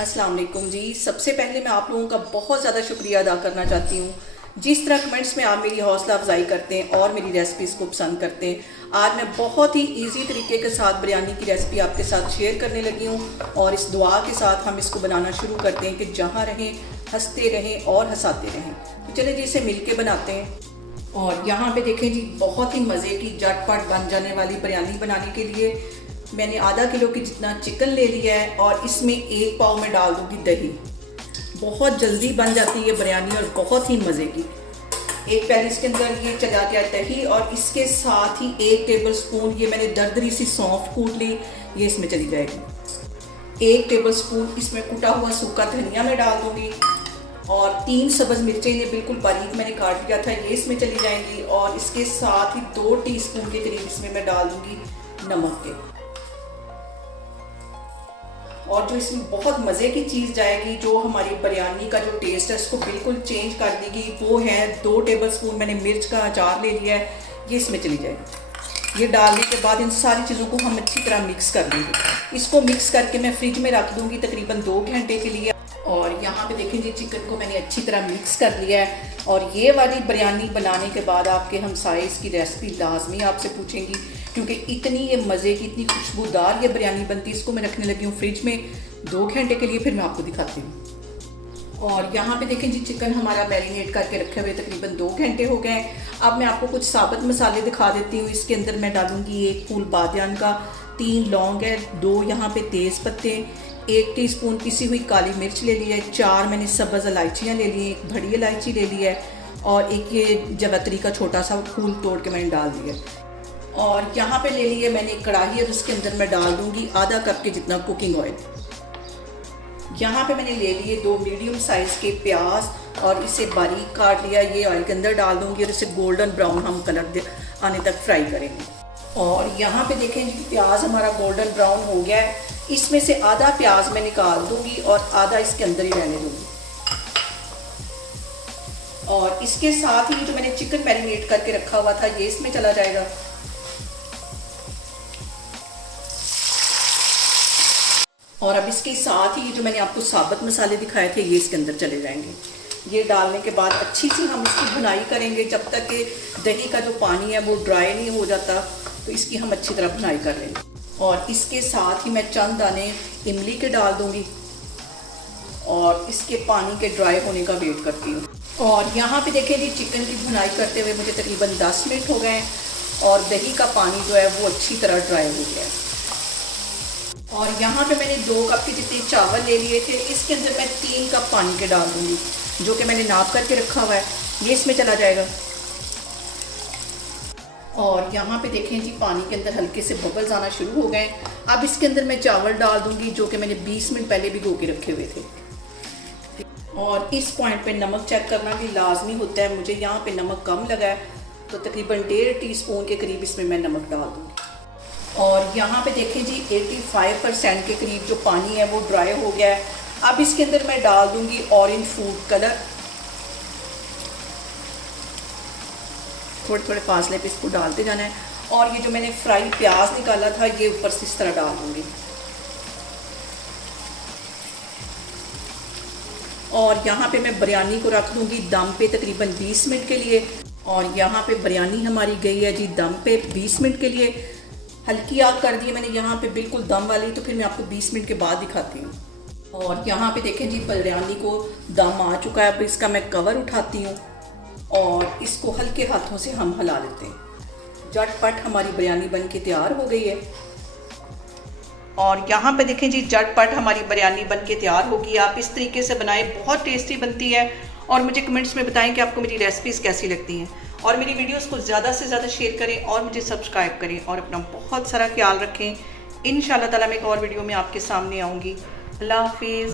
अस्सलाम वालेकुम जी। सबसे पहले मैं आप लोगों का बहुत ज़्यादा शुक्रिया अदा करना चाहती हूँ। जिस तरह कमेंट्स में आप मेरी हौसला अफजाई करते हैं और मेरी रेसिपीज़ को पसंद करते हैं। आज मैं बहुत ही इजी तरीके के साथ बिरयानी की रेसिपी आपके साथ शेयर करने लगी हूँ और इस दुआ के साथ हम इसको बनाना शुरू करते हैं कि जहाँ रहें हंसते रहें और हंसाते रहें। तो चले जी इसे मिल के बनाते हैं। और यहाँ पे देखें जी, बहुत ही मज़े की झटपट बन जाने वाली बिरयानी बनाने के लिए मैंने आधा किलो की जितना चिकन ले लिया है और इसमें 1 पाव में डाल दूंगी दही। बहुत जल्दी बन जाती है बिरयानी और बहुत ही मज़े की। एक पैन इसके अंदर ये चला गया दही और इसके साथ ही 1 टेबल स्पून ये मैंने दरदरी सी सौंफ कूट ली, ये इसमें चली जाएगी। 1 टेबल स्पून इसमें कुटा हुआ सूखा धनिया में डाल दूंगी और 3 सब्ज़ मिर्चें ने बिल्कुल बारीक मैंने काट लिया था, ये इसमें चली जाएंगी। और इसके साथ ही 2 टीस्पून के करीब इसमें मैं डाल दूंगी नमक के। और जो इसमें बहुत मज़े की चीज़ जाएगी, जो हमारी बिरयानी का जो टेस्ट है उसको बिल्कुल चेंज कर देगी, वो है 2 टेबल स्पून मैंने मिर्च का अचार ले लिया है, ये इसमें चली जाएगी। ये डालने के बाद इन सारी चीज़ों को हम अच्छी तरह मिक्स कर देंगे। इसको मिक्स करके मैं फ्रिज में रख दूँगी तकरीबन 2 घंटे के लिए। और यहाँ पे देखें जी, चिकन को मैंने अच्छी तरह मिक्स कर लिया है। और ये वाली बिरयानी बनाने के बाद आपके हमसाये इसकी रेसिपी लाजमी आपसे पूछेंगी, क्योंकि इतनी ये मज़े की, इतनी खुशबूदार ये बिरयानी बनती है। इसको मैं रखने लगी हूँ फ्रिज में 2 घंटे के लिए, फिर मैं आपको दिखाती हूँ। और यहाँ पे देखें जी, चिकन हमारा मैरिनेट करके रखे हुए तकरीबन 2 घंटे हो गए। अब मैं आपको कुछ साबुत मसाले दिखा देती हूँ। इसके अंदर मैं डालूँगी 1 फूल बादियान का, 3 लौंग है, 2 यहाँ पे तेज़ पत्ते, 1 टीस्पून पिसी हुई काली मिर्च ले ली है, 4 मैंने सब्ज़ इलायचियाँ ले ली हैं, 1 बड़ी इलायची ले ली है और 1 ये जवैत्री का छोटा सा फूल तोड़ के मैंने डाल दिया। और यहाँ पे ले ली है मैंने कढ़ाई और उसके अंदर मैं डाल दूँगी आधा कप के जितना कुकिंग ऑयल। यहाँ पे मैंने ले लिए 2 मीडियम साइज़ के प्याज और इसे बारीक काट लिया, ये ऑयल के अंदर डाल दूँगी और इसे गोल्डन ब्राउन हम कलर आने तक फ्राई करेंगे। और यहाँ पे देखें जी, प्याज हमारा गोल्डन ब्राउन हो गया है। इसमें से आधा प्याज मैं निकाल दूँगी और आधा इसके अंदर ही रहने दूँगी। और इसके साथ ही जो मैंने चिकन मैरिनेट करके रखा हुआ था, ये इसमें चला जाएगा। और अब इसके साथ ही जो मैंने आपको साबुत मसाले दिखाए थे, ये इसके अंदर चले जाएंगे। ये डालने के बाद अच्छी सी हम इसकी भुनाई करेंगे जब तक कि दही का जो पानी है वो ड्राई नहीं हो जाता, तो इसकी हम अच्छी तरह भुनाई कर लेंगे। और इसके साथ ही मैं चंद दाने इमली के डाल दूँगी और इसके पानी के ड्राई होने का वेट करती हूँ। और यहाँ पे देखें जी, चिकन की भुनाई करते हुए मुझे तकरीबन 10 मिनट हो गए और दही का पानी जो है वो अच्छी तरह ड्राई हो गया है। और यहाँ पे मैंने 2 कप के जितने चावल ले लिए थे, इसके अंदर मैं 3 कप पानी के डाल दूँगी, जो कि मैंने नाप करके रखा हुआ है, ये इसमें चला जाएगा। और यहाँ पे देखें जी, पानी के अंदर हल्के से बबल्स आना शुरू हो गए। अब इसके अंदर मैं चावल डाल दूँगी जो कि मैंने 20 मिनट पहले भिगो के रखे हुए थे। और इस पॉइंट पे नमक चेक करना भी लाजमी होता है। मुझे यहाँ पे नमक कम लगा है, तो तकरीबन 1.5 टीस्पून के करीब इसमें मैं नमक डाल दूँगी। और यहाँ पे देखें जी, 85% के करीब जो पानी है वो ड्राई हो गया है। अब इसके अंदर मैं डाल दूँगी ऑरेंज फूड कलर। थोड़े थोड़े फासले पे इसको डालते जाना है। और ये जो मैंने फ्राई प्याज निकाला था, ये ऊपर से इस तरह डाल दूँगी। और यहाँ पे मैं बिरयानी को रख दूँगी दम पे तकरीबन 20 मिनट के लिए। और यहाँ पे बिरयानी हमारी गई है जी दम पे 20 मिनट के लिए। हल्की आग कर दी है मैंने यहाँ पे बिल्कुल दम वाली, तो फिर मैं आपको 20 मिनट के बाद दिखाती हूँ। और यहाँ पे देखें जी, बिरयानी को दम आ चुका है। अब इसका मैं कवर उठाती हूँ और इसको हल्के हाथों से हम हिला लेते हैं। झटपट हमारी बिरयानी बन के तैयार हो गई है। और यहाँ पे देखें जी, झटपट हमारी बिरयानी बन के तैयार होगी। आप इस तरीके से बनाएं, बहुत टेस्टी बनती है। और मुझे कमेंट्स में बताएं कि आपको मेरी रेसिपीज़ कैसी लगती हैं। और मेरी वीडियोस को ज़्यादा से ज़्यादा शेयर करें और मुझे सब्सक्राइब करें और अपना बहुत सारा ख्याल रखें। इंशाल्लाह ताला मैं एक और वीडियो में आपके सामने आऊँगी। अल्लाह हाफिज़।